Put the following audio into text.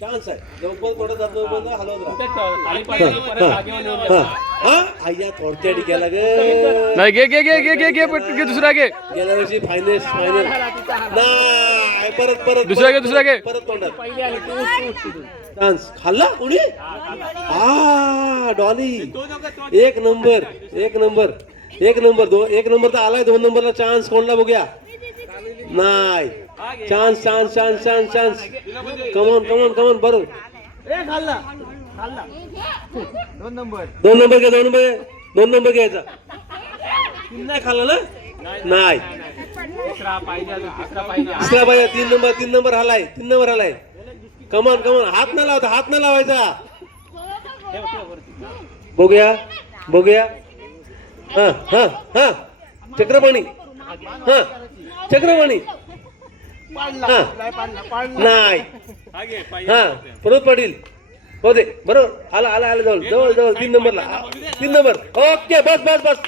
chance आहे लवकर पडत जातो हलवत आय्या थोडक्या गेला ग नाही घे घे घे घे घे घे पटकन घे दुसरा घे गेल्या वर्षी फायनल नाही परत परत दुसरा घे परत तोंडात चान्स खाल्ला कोणी डॉली एक नंबर एक नंबर एक नंबर एक नंबर तर आलाय 2 नंबरला चान्स कोणला बघूया नाही chance chance chance chance chance come on come on come on बरोबर 2 नंबर घ्या 2 नंबर घ्यायचा नाही खाल्ला ना नाही तिसरा पाहिजे 3 नंबर हलाय कमॉन कमॉन हात न लावायचा बघूया हा हा हा चक्रपाणी हा चक्रपाणी नाही हा परत पाटील हो दे बरोबर आला जवळ 3 नंबरला 3 नंबर ओके बस